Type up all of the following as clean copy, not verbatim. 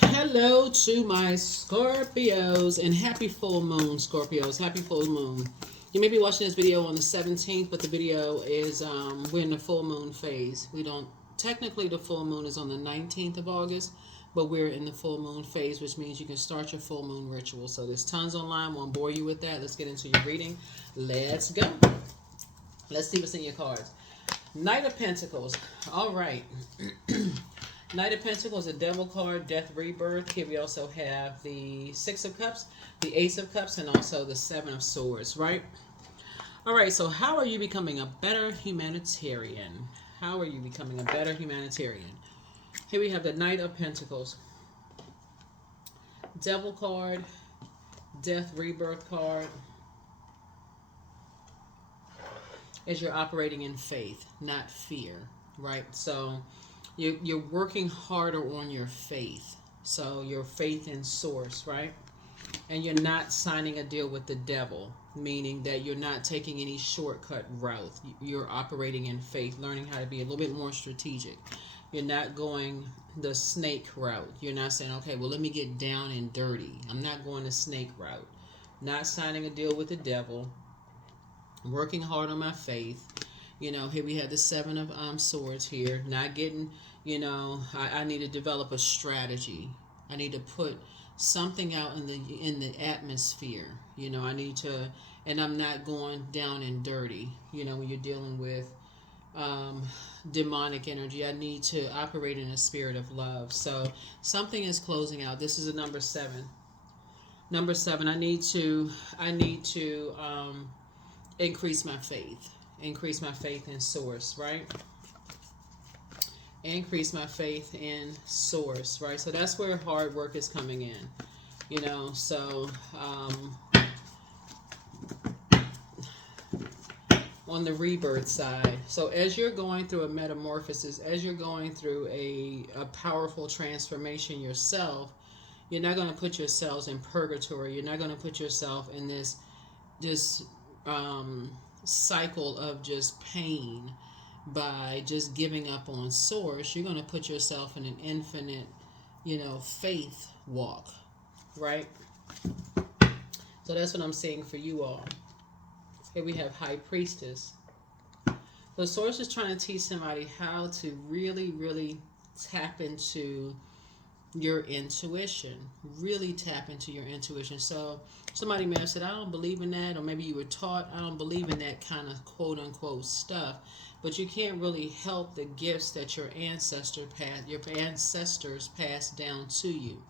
Hello to my Scorpios and happy full moon, Scorpios. Happy full moon. You may be watching this video on the 17th, but the video is we're in the full moon phase. We don't technically the full moon is on the 19th of August, but we're in the full moon phase, which means you can start your full moon ritual. So there's tons online. Won't bore you with that. Let's get into your reading. Let's go. Let's see what's in your cards. Knight of Pentacles. All right. Knight of Pentacles, a devil card, death, rebirth. Here we also have the Six of Cups, the Ace of Cups, and also the Seven of Swords, right? All right, so how are you becoming a better humanitarian? How are you becoming a better humanitarian? Here we have the Knight of Pentacles, devil card, death, rebirth card. As you're operating in faith, not fear, right? So you're working harder on your faith. So your faith in source, right? And you're not signing a deal with the devil, meaning that you're not taking any shortcut route. You're operating in faith, learning how to be a little bit more strategic. You're not going the snake route. You're not saying, okay, well, let me get down and dirty. I'm not going the snake route. Not signing a deal with the devil. Working hard on my faith. You know, here we have the Seven of Swords here. Not getting, you know, I need to develop a strategy. I need to put something out in the atmosphere. You know, I need to, and I'm not going down and dirty. You know, when you're dealing with demonic energy, I need to operate in a spirit of love. So something is closing out. This is a number 7. Number 7. I need to increase my faith. Increase my faith in source, right? Increase my faith in source, right? So that's where hard work is coming in, you know. So on the rebirth side, so as you're going through a metamorphosis, as you're going through a powerful transformation yourself, you're not going to put yourselves in purgatory. You're not going to put yourself in this cycle of just pain by just giving up on source. You're going to put yourself in an infinite, you know, faith walk, right? So that's what I'm saying for you all. Here we have High Priestess. The source is trying to teach somebody how to really, really tap into your intuition. Really tap into your intuition. So somebody may have said, I don't believe in that, or maybe you were taught, I don't believe in that kind of quote unquote stuff. But you can't really help the gifts that your ancestors passed down to you.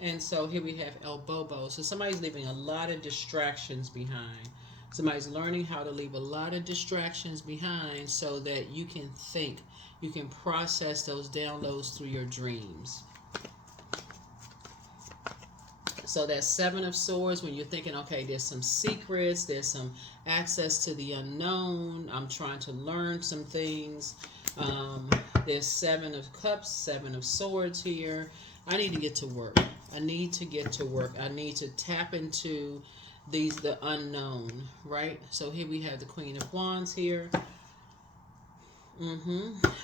And so here we have El Bobo. So somebody's leaving a lot of distractions behind. Somebody's learning how to leave a lot of distractions behind so that you can think, you can process those downloads through your dreams. So that Seven of Swords, when you're thinking, okay, there's some secrets, there's some access to the unknown, I'm trying to learn some things. There's Seven of Cups, Seven of Swords here. I need to get to work. I need to get to work. I need to tap into the unknown, right? So here we have the Queen of Wands here.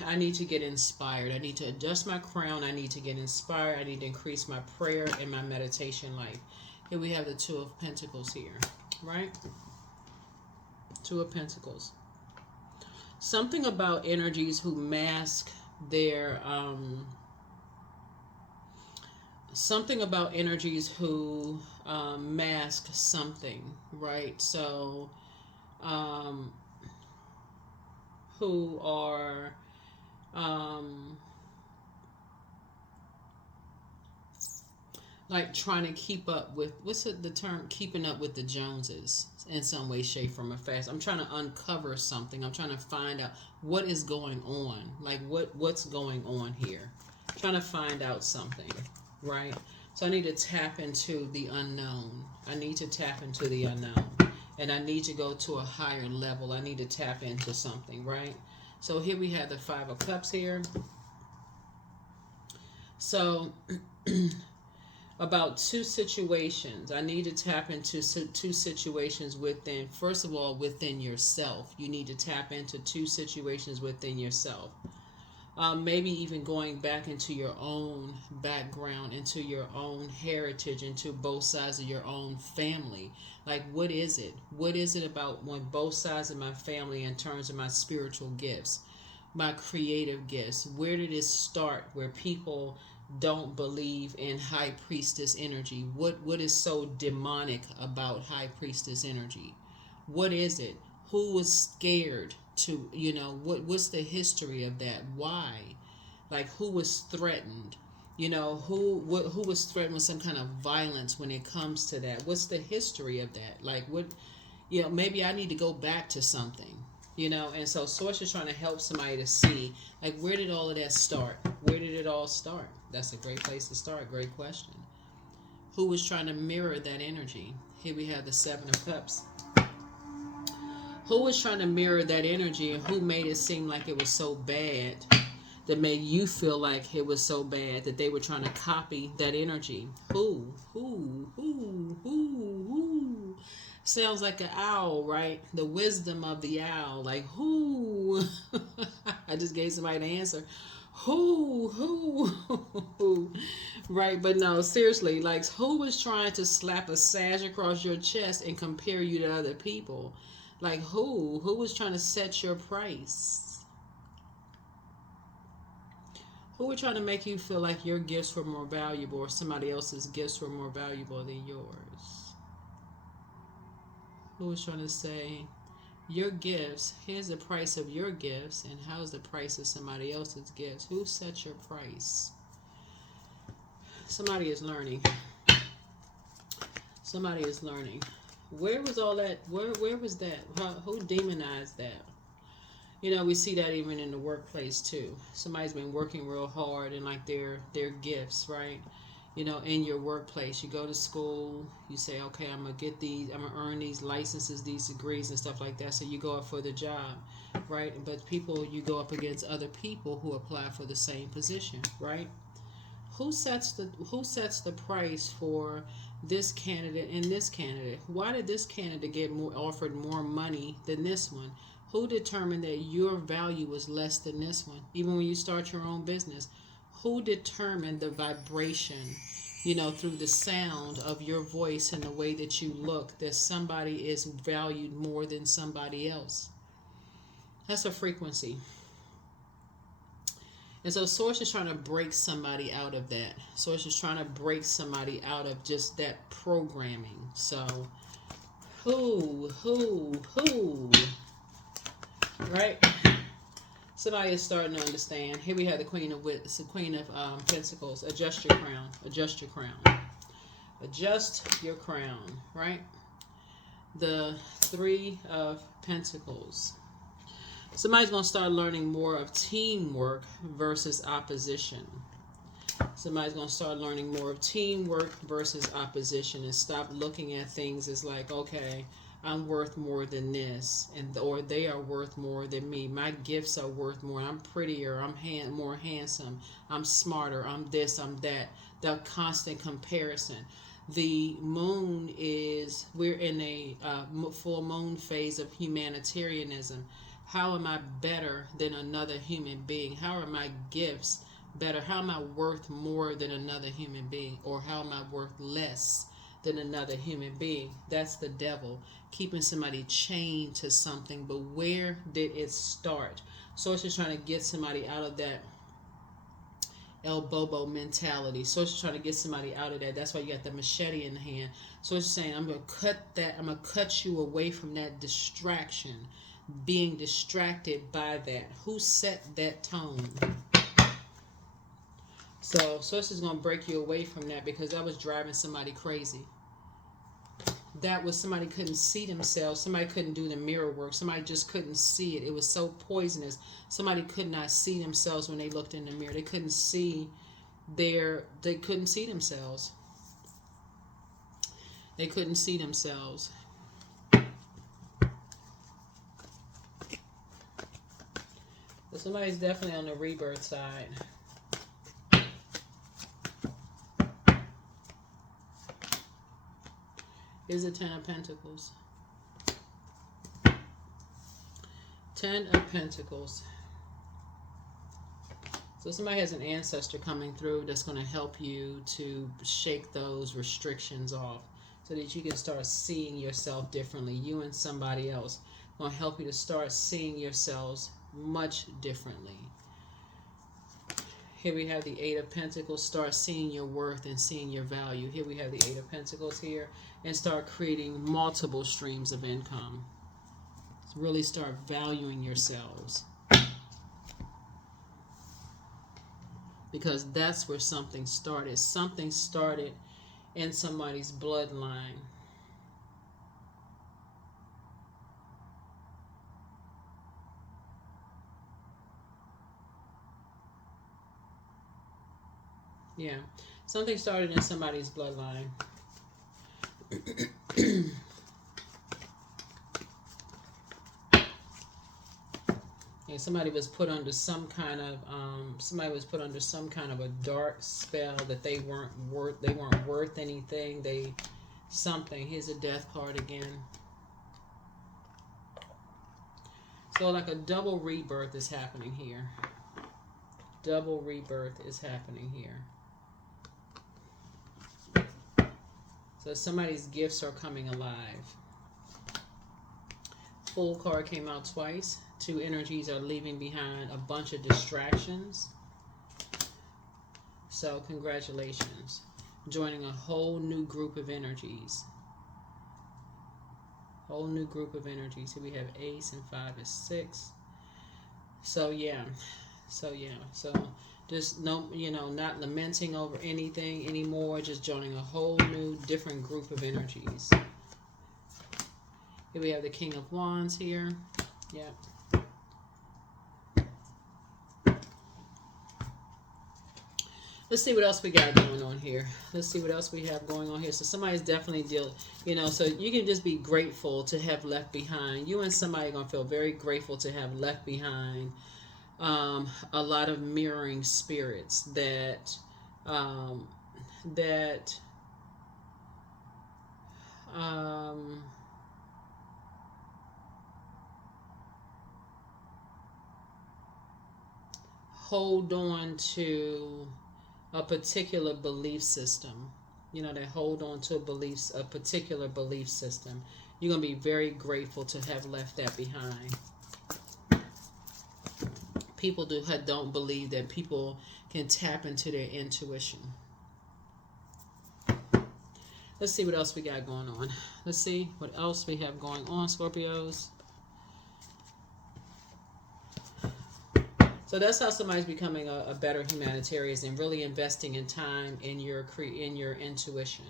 I need to get inspired. I need to adjust my crown. I need to get inspired. I need to increase my prayer and my meditation life. Here we have the Two of Pentacles here, right? Two of Pentacles. Something about energies who mask their something about energies who mask something, right? So who are like trying to keep up with, what's the term, keeping up with the Joneses in some way, shape, form, or fashion. I'm trying to uncover something. I'm trying to find out what is going on, like what's going on here. I'm trying to find out something, right? So I need to tap into the unknown. I need to tap into the unknown, and I need to go to a higher level. I need to tap into something, right? So here we have the Five of Cups here. So about two situations. I need to tap into two situations within, first of all, within yourself. You need to tap into two situations within yourself. Maybe even going back into your own background, into your own heritage, into both sides of your own family. Like, what is it? What is it about when both sides of my family, in terms of my spiritual gifts, my creative gifts? Where did it start where people don't believe in high priestess energy? What is so demonic about high priestess energy? What is it? Who was scared to, what's the history of that? Why? Like, who was threatened? Who was threatened with some kind of violence when it comes to that? What's the history of that? Like, what, maybe I need to go back to something, and so Source is trying to help somebody to see, like, where did all of that start? Where did it all start? That's a great place to start. Great question. Who was trying to mirror that energy? Here we have the Seven of Cups. Who was trying to mirror that energy, and who made it seem like it was so bad, that made you feel like it was so bad that they were trying to copy that energy? Who? Sounds like an owl, right? The wisdom of the owl. Like, who? I just gave somebody the answer. Who? Right, but no, seriously, like, who was trying to slap a sash across your chest and compare you to other people? Like, who was trying to set your price? Who were trying to make you feel like your gifts were more valuable, or somebody else's gifts were more valuable than yours? Who was trying to say, your gifts, here's the price of your gifts, and how's the price of somebody else's gifts? Who set your price? Somebody is learning. Somebody is learning. Where was all that? Where was that? Who demonized that? We see that even in the workplace too. Somebody's been working real hard, and like their gifts, right? In your workplace, you go to school, you say, okay, I'm gonna earn these licenses, these degrees and stuff like that. So you go up for the job, right? But you go up against other people who apply for the same position, right? Who sets the price for this candidate and this candidate? Why did this candidate get offered more money than this one? Who determined that your value was less than this one? Even when you start your own business, who determined the vibration, through the sound of your voice and the way that you look, that somebody is valued more than somebody else? That's a frequency. And so Source is trying to break somebody out of that. Source is trying to break somebody out of just that programming. So, who? Right? Somebody is starting to understand. Here we have the Queen of Pentacles. Adjust your crown. Adjust your crown. Adjust your crown. Right? The Three of Pentacles. Somebody's going to start learning more of teamwork versus opposition. Somebody's going to start learning more of teamwork versus opposition, and stop looking at things as like, okay, I'm worth more than this, or they are worth more than me. My gifts are worth more. I'm prettier. I'm more handsome. I'm smarter. I'm this. I'm that. The constant comparison. The moon we're in a full moon phase of humanitarianism. How am I better than another human being? How are my gifts better? How am I worth more than another human being? Or how am I worth less than another human being? That's the devil, keeping somebody chained to something. But where did it start? So it's just trying to get somebody out of that El Bobo mentality. So it's trying to get somebody out of that. That's why you got the machete in the hand. So it's saying, I'm going to cut you away from that distraction. Being distracted by that. Who set that tone? So this is going to break you away from that, because that was driving somebody crazy. That was, somebody couldn't see themselves. Somebody couldn't do the mirror work. Somebody just couldn't see it. It was so poisonous. Somebody could not see themselves when they looked in the mirror. They couldn't see they couldn't see themselves. They couldn't see themselves. But somebody's definitely on the rebirth side. Here's the Ten of Pentacles. Ten of Pentacles. So somebody has an ancestor coming through that's going to help you to shake those restrictions off so that you can start seeing yourself differently. You and somebody else going to help you to start seeing yourselves much differently. Here we have the Eight of Pentacles. Start seeing your worth and seeing your value. Here we have the Eight of Pentacles here. And start creating multiple streams of income. Really start valuing yourselves. Because that's where something started. Something started in somebody's bloodline. Yeah, something started in somebody's bloodline. Yeah, somebody was put under some kind of a dark spell that they weren't worth anything. Here's a Death card again. So like a double rebirth is happening here. Double rebirth is happening here. So somebody's gifts are coming alive. Fool card came out twice. Two energies are leaving behind a bunch of distractions. So congratulations. Joining a whole new group of energies. Whole new group of energies. Here we have Ace and 5 is 6. So yeah. So just not lamenting over anything anymore, just joining a whole new different group of energies. Here we have the King of Wands here. Yep. Let's see what else we got going on here. Let's see what else we have going on here. So somebody's definitely so you can just be grateful to have left behind. You and somebody are going to feel very grateful to have left behind a lot of mirroring spirits that hold on to a particular belief system. They hold on to a particular belief system. You're going to be very grateful to have left that behind. People don't believe that people can tap into their intuition. Let's see what else we got going on. Let's see what else we have going on, Scorpios. So that's how somebody's becoming a better humanitarian and really investing in time in your intuition,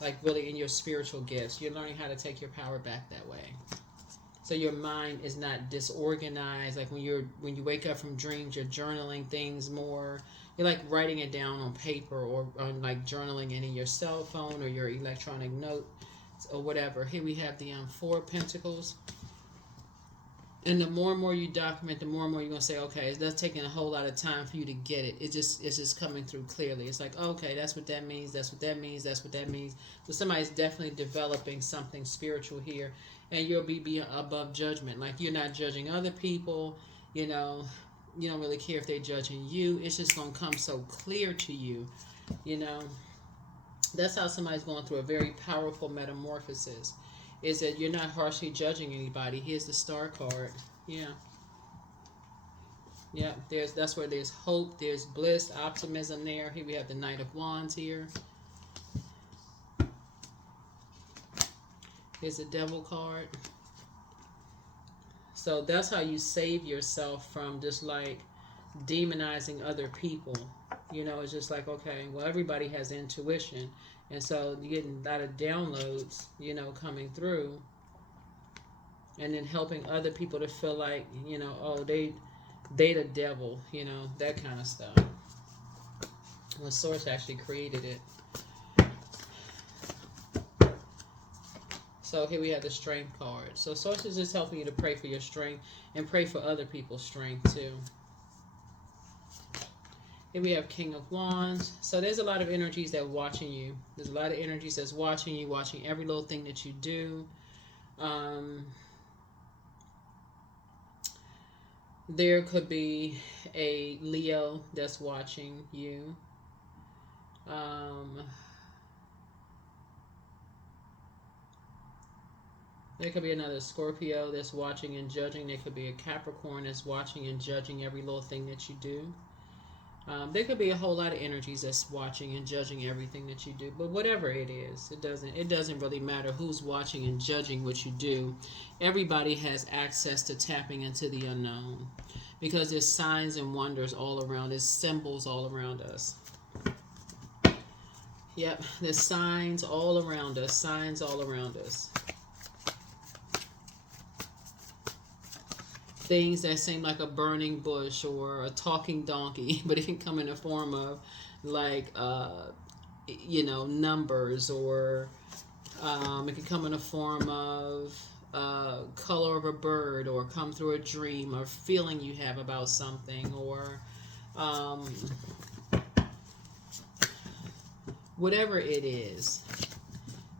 like really in your spiritual gifts. You're learning how to take your power back that way. So your mind is not disorganized. Like when you wake up from dreams, you're journaling things more. You're like writing it down on paper or like journaling it in your cell phone or your electronic note or whatever. Here we have the 4 of Pentacles. And the more and more you document, the more and more you're going to say, okay, it's not taking a whole lot of time for you to get it. It's just coming through clearly. It's like, okay, that's what that means. That's what that means. That's what that means. So somebody's definitely developing something spiritual here. And you'll be above judgment. Like you're not judging other people. You don't really care if they're judging you. It's just going to come so clear to you. That's how somebody's going through a very powerful metamorphosis. Is that you're not harshly judging anybody. Here's the Star card. Yeah. That's where there's hope, there's bliss, optimism there. Here we have the Knight of Wands here. Here's the Devil card. So that's how you save yourself from just like demonizing other people. It's just like, okay, well, everybody has intuition. And so you're getting a lot of downloads, coming through. And then helping other people to feel like, oh, they the devil, that kind of stuff. When Source actually created it. So here we have the Strength card. So Source is just helping you to pray for your strength and pray for other people's strength too. Here we have King of Wands. So there's a lot of energies that are watching you. There's a lot of energies that's watching you, watching every little thing that you There could be a Leo that's watching you. Um, there could be another Scorpio that's watching and judging. There could be a Capricorn that's watching and judging every little thing that you do. There could be a whole lot of energies that's watching and judging everything that you do. But whatever it is, it doesn't really matter who's watching and judging what you do. Everybody has access to tapping into the unknown, because there's signs and wonders all around. There's symbols all around us. Yep, there's signs all around us. Signs all around us. Things that seem like a burning bush or a talking donkey, but it can come in the form of like numbers, or it can come in the form of color of a bird, or come through a dream or feeling you have about something, or whatever it is,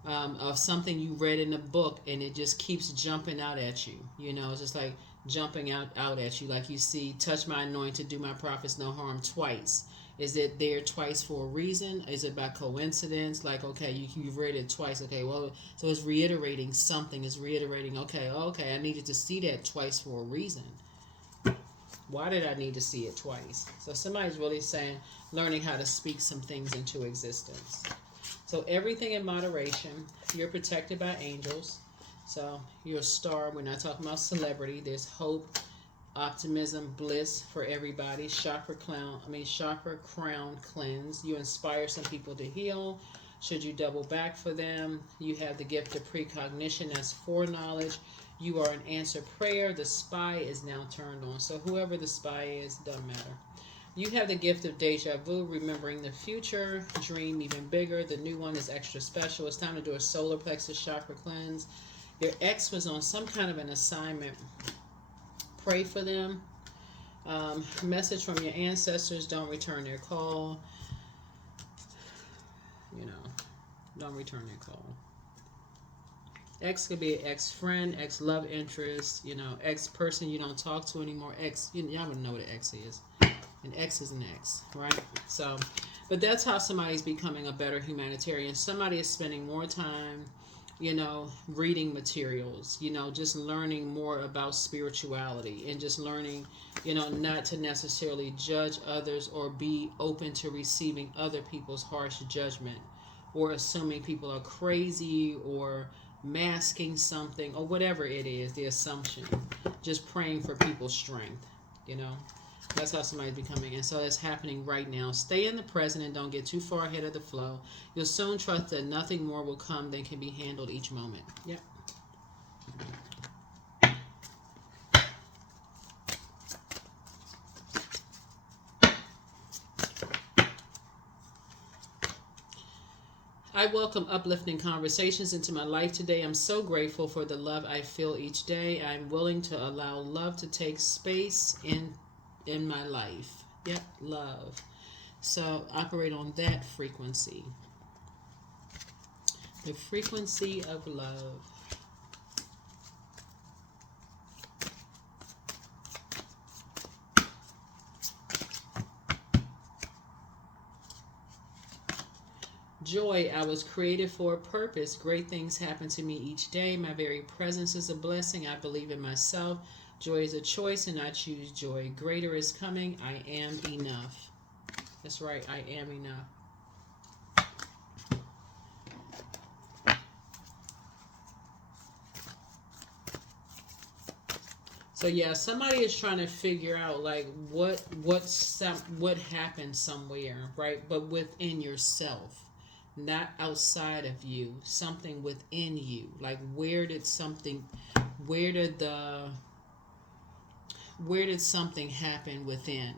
of something you read in a book and it just keeps jumping out at you. It's just like jumping out at you, like you see touch my anointed, do my prophets no harm twice. Is it there twice for a reason? Is it by coincidence? Like, okay, you've read it twice. Okay, well, so it's reiterating something. It's reiterating, okay, I needed to see that twice for a reason. Why did I need to see it twice? So somebody's really saying, learning how to speak some things into existence. So everything in moderation. You're protected by angels. So you're a star. We're not talking about celebrity. There's hope, optimism, bliss for everybody. Chakra crown cleanse. You inspire some people to heal. Should you double back for them? You have the gift of precognition. That's foreknowledge. You are an answered prayer. The spy is now turned on. So whoever the spy is, doesn't matter. You have the gift of deja vu, remembering the future. Dream even bigger. The new one is extra special. It's time to do a solar plexus chakra cleanse. Your ex was on some kind of an assignment. Pray for them. Message from your ancestors. Don't return their call. Don't return their call. Ex could be an ex-friend, ex-love interest, ex-person you don't talk to anymore. Y'all would know what an ex is. An ex is an ex, right? So, but that's how somebody's becoming a better humanitarian. Somebody is spending more time reading materials, just learning more about spirituality, and just learning, not to necessarily judge others or be open to receiving other people's harsh judgment, or assuming people are crazy, or masking something, or whatever it is, the assumption. Just praying for people's strength, That's how somebody's becoming. And so it's happening right now. Stay in the present and don't get too far ahead of the flow. You'll soon trust that nothing more will come than can be handled each moment. Yep. I welcome uplifting conversations into my life today. I'm so grateful for the love I feel each day. I'm willing to allow love to take space in my life. Yep, love. So operate on that frequency. The frequency of love. Joy, I was created for a purpose. Great things happen to me each day. My very presence is a blessing. I believe in myself. Joy is a choice, and I choose joy. Greater is coming. I am enough. That's right. I am enough. So yeah, somebody is trying to figure out like what happened somewhere, right? But within yourself, not outside of you. Something within you. Like where did something happen within?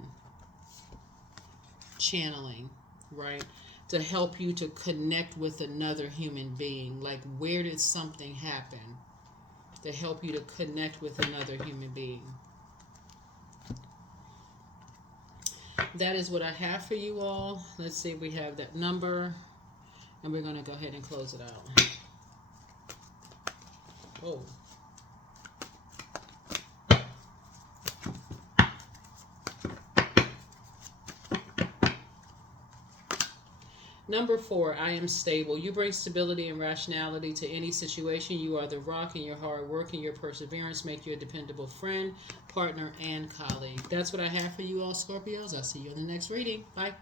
Channeling, right? To help you to connect with another human being. Like where did something happen to help you to connect with another human being? That is what I have for you all. Let's see if we have that number. And we're going to go ahead and close it out. Oh. Number 4, I am stable. You bring stability and rationality to any situation. You are the rock, and your hard work and your perseverance make you a dependable friend, partner, and colleague. That's what I have for you all, Scorpios. I'll see you in the next reading. Bye.